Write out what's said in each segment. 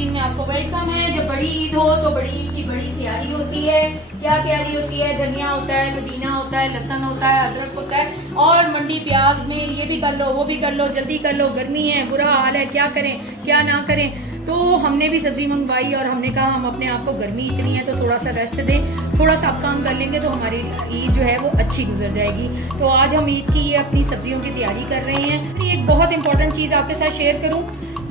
Cuisine में आपको welcome है। जब बड़ी ईद हो तो बड़ी ईद की बड़ी तैयारी होती है। क्या तैयारी होती है? धनिया होता है, पुदीना होता है, लहसुन होता है, अदरक होता है और मंडी प्याज में ये भी कर लो, वो भी कर लो, जल्दी कर लो, गर्मी है, बुरा हाल है, क्या करें क्या ना करें। तो हमने भी सब्जी मंगवाई और हमने कहा हम अपने आप को, गर्मी इतनी है तो थोड़ा सा रेस्ट दें, थोड़ा सा आप काम कर लेंगे तो हमारी ईद जो है वो अच्छी गुजर जाएगी। तो आज हम ईद की ये अपनी सब्जियों की तैयारी कर रहे हैं। एक बहुत इंपॉर्टेंट चीज़ आपके साथ शेयर करूं,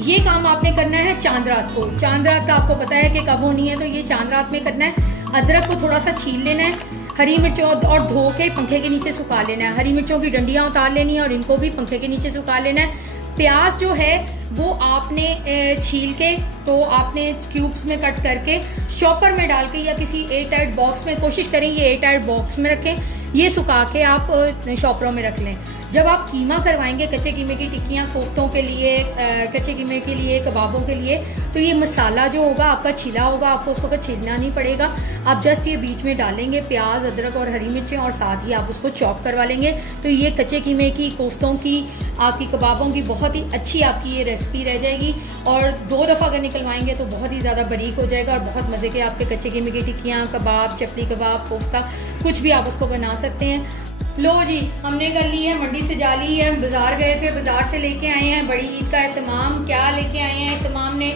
ये काम आपने करना है चांद रात को। चांद रात का आपको पता है कि कब होनी है, तो ये चांद रात में करना है। अदरक को थोड़ा सा छील लेना है, हरी मिर्चों और धो के पंखे के नीचे सुखा लेना है। हरी मिर्चों की डंडियाँ उतार लेनी है और इनको भी पंखे के नीचे सुखा लेना है। प्याज जो है वो आपने छील के तो आपने क्यूब्स में कट करके शॉपर में डाल के या किसी एयर टाइट बॉक्स में, कोशिश करें ये एयर टाइट बॉक्स में रखें, ये सुखा के आप शॉपरों में रख लें। जब आप कीमा करवाएंगे, कच्चे कीमे की टिक्कियाँ कोफ्तों के लिए, कच्चे कीमे के लिए, कबाबों के लिए, तो ये मसाला जो होगा आपका छिला होगा, आपको उसको छीलना नहीं पड़ेगा। आप जस्ट ये बीच में डालेंगे प्याज, अदरक और हरी मिर्चें और साथ ही आप उसको चॉप करवा लेंगे। तो ये कच्चे कीमे की, कोफ्तों की, आपकी कबाबों की बहुत ही अच्छी आपकी ये रेसिपी रह जाएगी। और 2 दफ़ा अगर निकलवाएंगे तो बहुत ही ज़्यादा बारीक हो जाएगा और बहुत मज़े के आपके कच्चे कीमे की टिक्कियाँ, कबाब, चकली कबाब, कोफ्ता, कुछ भी आप उसको बना सकते हैं। लो जी, हमने कर ली है, मंडी से जा ली है, बाजार गए थे, बाजार से लेके आए हैं बड़ी ईद का एहतमाम। क्या लेके आए हैं एहतमाम ने?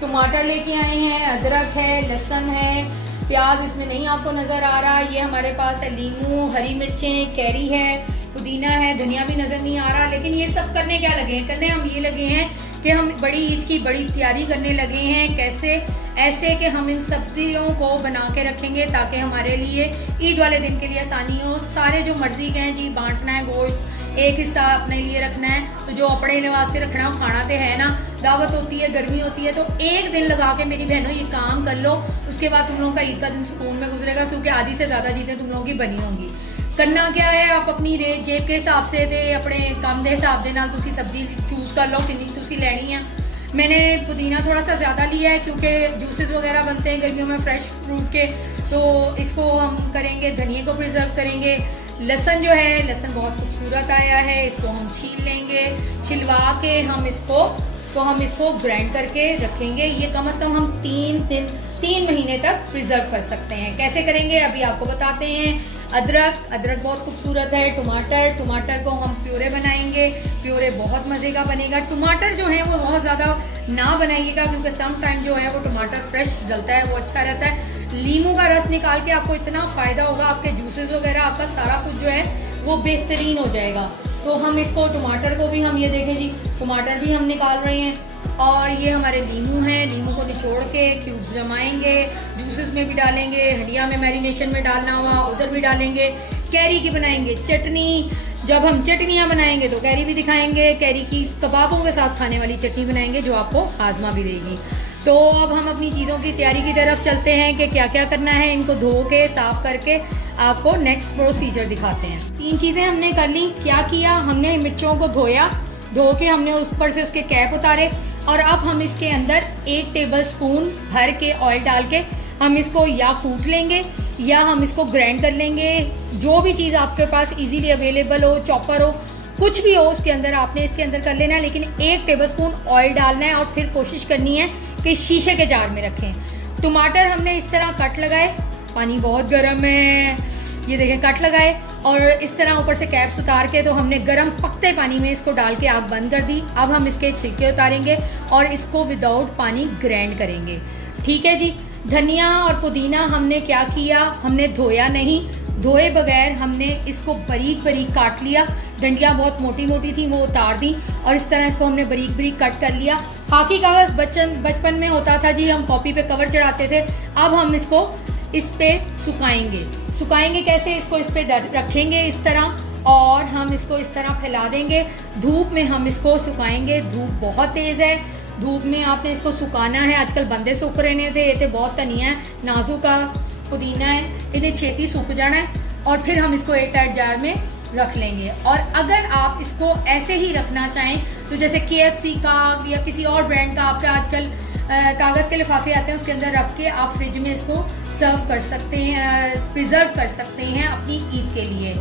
टमाटर लेके आए हैं, अदरक है, लहसुन है, प्याज इसमें नहीं आपको नज़र आ रहा, ये हमारे पास है लीमू, हरी मिर्चें, कैरी है, पुदीना है, धनिया भी नज़र नहीं आ रहा। लेकिन ये सब करने क्या लगे हैं? करने हम ये लगे हैं कि हम बड़ी ईद की बड़ी तैयारी करने लगे हैं। कैसे? ऐसे कि हम इन सब्जियों को बना के रखेंगे ताकि हमारे लिए ईद वाले दिन के लिए आसानी हो। सारे जो मर्जी के हैं जी, बांटना है गोश्त, एक हिस्सा अपने लिए रखना है, तो जो अपने वास्ते रखना हो, खाना तो है ना, दावत होती है, गर्मी होती है, तो एक दिन लगा के मेरी बहनों ये काम कर लो। उसके बाद तुम लोगों का ईद का दिन सुकून में गुजरेगा, क्योंकि आधी से ज़्यादा चीज़ें तुम लोगों की बनी होंगी। करना क्या है, आप अपनी जेब के हिसाब से अपने काम के हिसाब के नाल तुसी सब्जी चूज़ कर लो कितनी तुसी लेनी है। मैंने पुदीना थोड़ा सा ज़्यादा लिया है क्योंकि जूसेस वगैरह बनते हैं गर्मियों में फ्रेश फ्रूट के, तो इसको हम करेंगे, धनिए को प्रिजर्व करेंगे। लहसुन जो है, लहसुन बहुत खूबसूरत आया है, इसको हम छील लेंगे, छिलवा के हम इसको ग्राइंड करके रखेंगे। ये कम से कम हम 3 महीने तक प्रिजर्व कर सकते हैं। कैसे करेंगे अभी आपको बताते हैं। अदरक बहुत खूबसूरत है। टमाटर को हम प्योरे बनाएंगे, प्योरे बहुत मज़े का बनेगा। टमाटर जो है वो बहुत ज़्यादा ना बनाइएगा क्योंकि सम टाइम जो है वो टमाटर फ्रेश डलता है, वो अच्छा रहता है। लीमू का रस निकाल के आपको इतना फ़ायदा होगा, आपके जूसेस वगैरह, आपका सारा कुछ जो है वो बेहतरीन हो जाएगा। तो हम इसको, टमाटर को भी हम, ये देखें जी, टमाटर भी हम निकाल रहे हैं। और ये हमारे लीमू हैं, लीमू को निचोड़ के क्यूब्स जमाएंगे, जूसेस में भी डालेंगे, हंडिया में मैरिनेशन में डालना हुआ उधर भी डालेंगे। कैरी की बनाएंगे चटनी, जब हम चटनियाँ बनाएंगे तो कैरी भी दिखाएंगे। कैरी की कबाबों के साथ खाने वाली चटनी बनाएंगे जो आपको हाजमा भी देगी। तो अब हम अपनी चीज़ों की तैयारी की तरफ चलते हैं कि क्या क्या करना है। इनको धो के साफ़ करके आपको नेक्स्ट प्रोसीजर दिखाते हैं। 3 चीज़ें हमने कर ली। क्या किया? हमने मिर्चों को धो के हमने उस पर से उसके कैप उतारे और अब हम इसके अंदर 1 टेबल स्पून भर के ऑयल डाल के हम इसको या कूट लेंगे या हम इसको ग्राइंड कर लेंगे। जो भी चीज़ आपके पास इजीली अवेलेबल हो, चॉपर हो, कुछ भी हो, उसके अंदर आपने इसके अंदर कर लेना है। लेकिन 1 टेबल स्पून ऑयल डालना है और फिर कोशिश करनी है कि शीशे के जार में रखें। टमाटर हमने इस तरह कट लगाए, पानी बहुत गर्म है, ये देखें, कट लगाए और इस तरह ऊपर से कैप्स उतार के तो हमने गर्म पकते पानी में इसको डाल के आग बंद कर दी। अब हम इसके छिलके उतारेंगे और इसको विदाउट पानी ग्राइंड करेंगे। ठीक है जी। धनिया और पुदीना हमने क्या किया? हमने धोया नहीं, धोए बगैर हमने इसको बारीक बारीक काट लिया। डंडियाँ बहुत मोटी मोटी थी, वो उतार दी और इस तरह इसको हमने बारीक बारीक कट कर लिया। खाकी कागज़ बचपन में होता था जी, हम कॉपी पे कवर चढ़ाते थे। अब हम इसको इस पे सुखाएंगे कैसे? इसको इस पे रखेंगे इस तरह और हम इसको इस तरह फैला देंगे। धूप में हम इसको सुखाएंगे। धूप बहुत तेज़ है, धूप में आपने इसको सुखाना है। आजकल बंदे सूख रहे थे, ये तो बहुत धनिया है, नाजुका पुदीना है, इन्हें छेती सूख जाना है और फिर हम इसको एयर टाइट जार में रख लेंगे। और अगर आप इसको ऐसे ही रखना चाहें तो जैसे KFC का या किसी और ब्रांड का आपके आजकल कागज़ के लिफाफे आते हैं, उसके अंदर रख के आप फ्रिज में इसको सर्व कर सकते हैं, प्रिजर्व कर सकते हैं अपनी ईद के लिए।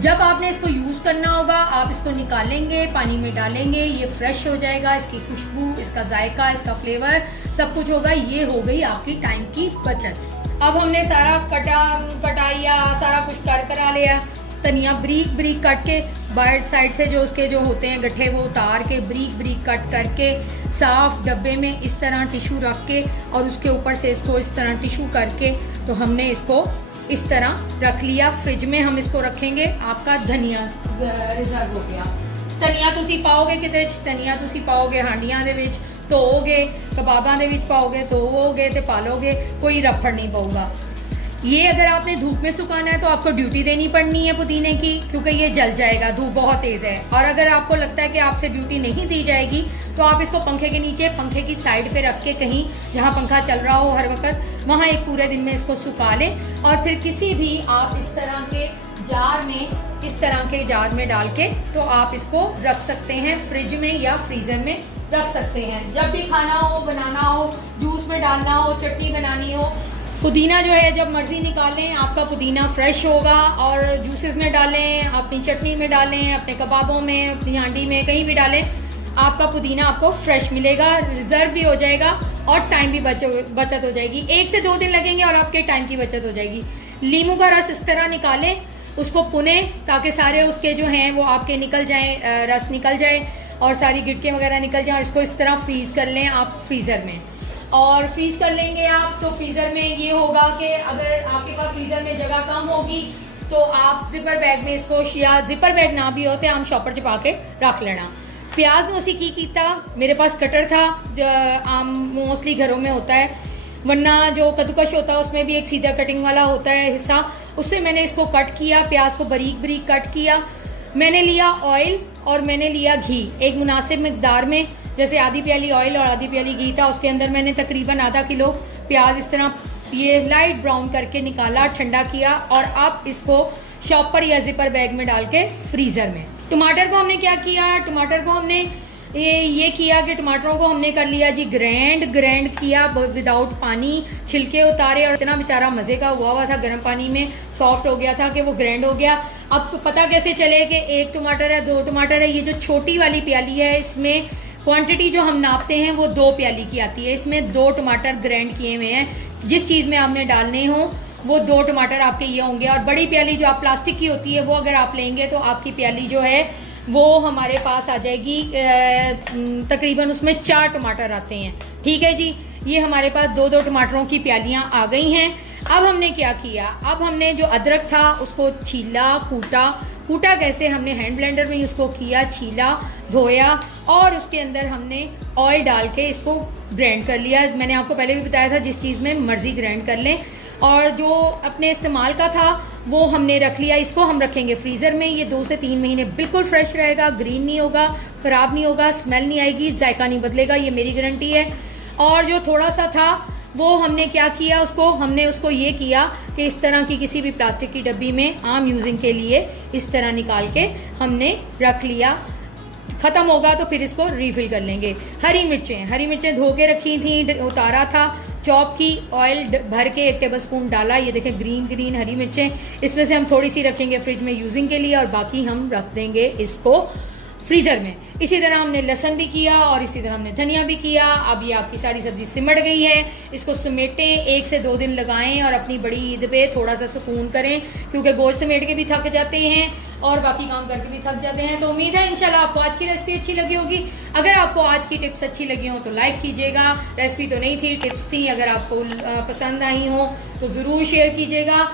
जब आपने इसको यूज़ करना होगा आप इसको निकालेंगे, पानी में डालेंगे, ये फ्रेश हो जाएगा। इसकी खुशबू, इसका जायका, इसका फ्लेवर सब कुछ होगा। ये हो गई आपकी टाइम की बचत। अब हमने सारा कटाइया सारा कुछ करा लिया। धनिया ब्रीक ब्रीक कट के बाहर साइड से जो उसके जो होते हैं गट्ठे वो उतार के ब्रीक ब्रीक कट करके साफ डब्बे में इस तरह टिशू रख के और उसके ऊपर से इसको इस तरह टिशू करके तो हमने इसको इस तरह रख लिया। फ्रिज में हम इसको रखेंगे। आपका धनिया रिजर्व हो गया। धनिया तुसी पाओगे किते धनिया तुसी पाओगे हांडियां दे विच, धोओगे, कबाबां दे विच पाओगे, धोओगे ते पालोगे, कोई रफड़ नहीं पऊगा। ये अगर आपने धूप में सुखाना है तो आपको ड्यूटी देनी पड़नी है पुदीने की, क्योंकि ये जल जाएगा, धूप बहुत तेज है। और अगर आपको लगता है कि आपसे ड्यूटी नहीं दी जाएगी तो आप इसको पंखे के नीचे, पंखे की साइड पे रख के कहीं जहाँ पंखा चल रहा हो हर वक्त, वहाँ एक पूरे दिन में इसको सुखा लें। और फिर किसी भी आप इस तरह के जार में, इस तरह के जार में डाल के तो आप इसको रख सकते हैं फ्रिज में या फ्रीजर में रख सकते हैं। जब भी खाना हो, बनाना हो, जूस में डालना हो, चटनी बनानी हो, पुदीना जो है जब मर्जी निकालें, आपका पुदीना फ्रेश होगा। और जूसेस में डालें, अपनी चटनी में डालें, अपने कबाबों में, अपनी हांडी में, कहीं भी डालें, आपका पुदीना आपको फ्रेश मिलेगा, रिजर्व भी हो जाएगा और टाइम भी बचत हो जाएगी। 1 से 2 दिन लगेंगे और आपके टाइम की बचत हो जाएगी। नींबू का रस इस तरह निकालें, उसको पुने ताकि सारे उसके जो हैं वो आपके निकल जाएं, रस निकल जाए और सारी गिटके वगैरह निकल जाए। और इसको इस तरह फ्रीज कर लें आप फ्रीज़र में। और फ्रीज कर लेंगे आप तो फ्रीज़र में ये होगा कि अगर आपके पास फ्रीज़र में जगह कम होगी तो आप जिपर बैग में इसको, या जिपर बैग ना भी हो तो आम शॉपर च पा के रख लेना। प्याज में उसी की कीता, मेरे पास कटर था, आम मोस्टली घरों में होता है, वरना जो कद्दूकश होता है उसमें भी एक सीधा कटिंग वाला होता है हिस्सा, उससे मैंने इसको कट किया। प्याज को बारीक बारीक कट किया। मैंने लिया ऑयल और मैंने लिया घी, एक मुनासिब मकदार में, जैसे आधी प्याली ऑयल और आधी प्याली घी था, उसके अंदर मैंने तकरीबन आधा किलो प्याज इस तरह ये लाइट ब्राउन करके निकाला, ठंडा किया और अब इसको शॉपर या जिपर बैग में डाल के फ्रीज़र में। टमाटर को हमने क्या किया, टमाटर को हमने ये किया कि टमाटरों को हमने कर लिया जी ग्रैंड किया विदाउट पानी, छिलके उतारे और इतना बेचारा मज़े का हुआ था, गर्म पानी में सॉफ्ट हो गया था कि वो ग्रैंड हो गया। अब पता कैसे चले कि 1 टमाटर है, 2 टमाटर है। ये जो छोटी वाली प्याली है इसमें क्वांटिटी जो हम नापते हैं वो 2 प्याली की आती है। इसमें 2 टमाटर ग्राइंड किए हुए हैं। जिस चीज़ में आपने डालने हो वो 2 टमाटर आपके ये होंगे। और बड़ी प्याली जो आप प्लास्टिक की होती है वो अगर आप लेंगे तो आपकी प्याली जो है वो हमारे पास आ जाएगी, तकरीबन उसमें 4 टमाटर आते हैं। ठीक है जी, ये हमारे पास 2-2 टमाटरों की प्यालियाँ आ गई हैं। अब हमने क्या किया, अब हमने जो अदरक था उसको छीला, कूटा कैसे, हमने हैंड ब्लेंडर में उसको किया, छीला, धोया और उसके अंदर हमने ऑयल डाल के इसको ग्राइंड कर लिया। मैंने आपको पहले भी बताया था जिस चीज़ में मर्जी ग्राइंड कर लें। और जो अपने इस्तेमाल का था वो हमने रख लिया। इसको हम रखेंगे फ्रीज़र में। ये 2 से 3 महीने बिल्कुल फ्रेश रहेगा, ग्रीन नहीं होगा, ख़राब नहीं होगा, स्मेल नहीं आएगी, जायका नहीं बदलेगा, ये मेरी गारंटी है। और जो थोड़ा सा था वो हमने क्या किया, हमने उसको ये किया कि इस तरह की किसी भी प्लास्टिक की डब्बी में आम यूजिंग के लिए इस तरह निकाल के हमने रख लिया। ख़त्म होगा तो फिर इसको रीफिल कर लेंगे। हरी मिर्चें धो के रखी थी, उतारा था, चॉप की, ऑयल भर के 1 टेबलस्पून डाला। ये देखें ग्रीन हरी मिर्चें, इसमें से हम थोड़ी सी रखेंगे फ्रिज में यूजिंग के लिए और बाकी हम रख देंगे इसको फ्रीज़र में। इसी तरह हमने लहसुन भी किया और इसी तरह हमने धनिया भी किया। अब ये आपकी सारी सब्जी सिमट गई है। इसको समेटें, 1 से 2 दिन लगाएं और अपनी बड़ी ईद पे थोड़ा सा सुकून करें, क्योंकि गोश्त समेट के भी थक जाते हैं और बाकी काम करके भी थक जाते हैं। तो उम्मीद है इंशाल्लाह आपको आज की रेसिपी अच्छी लगी होगी। अगर आपको आज की टिप्स अच्छी लगी हो तो लाइक कीजिएगा। रेसिपी तो नहीं थी, टिप्स थी। अगर आपको पसंद आई हो तो ज़रूर शेयर कीजिएगा।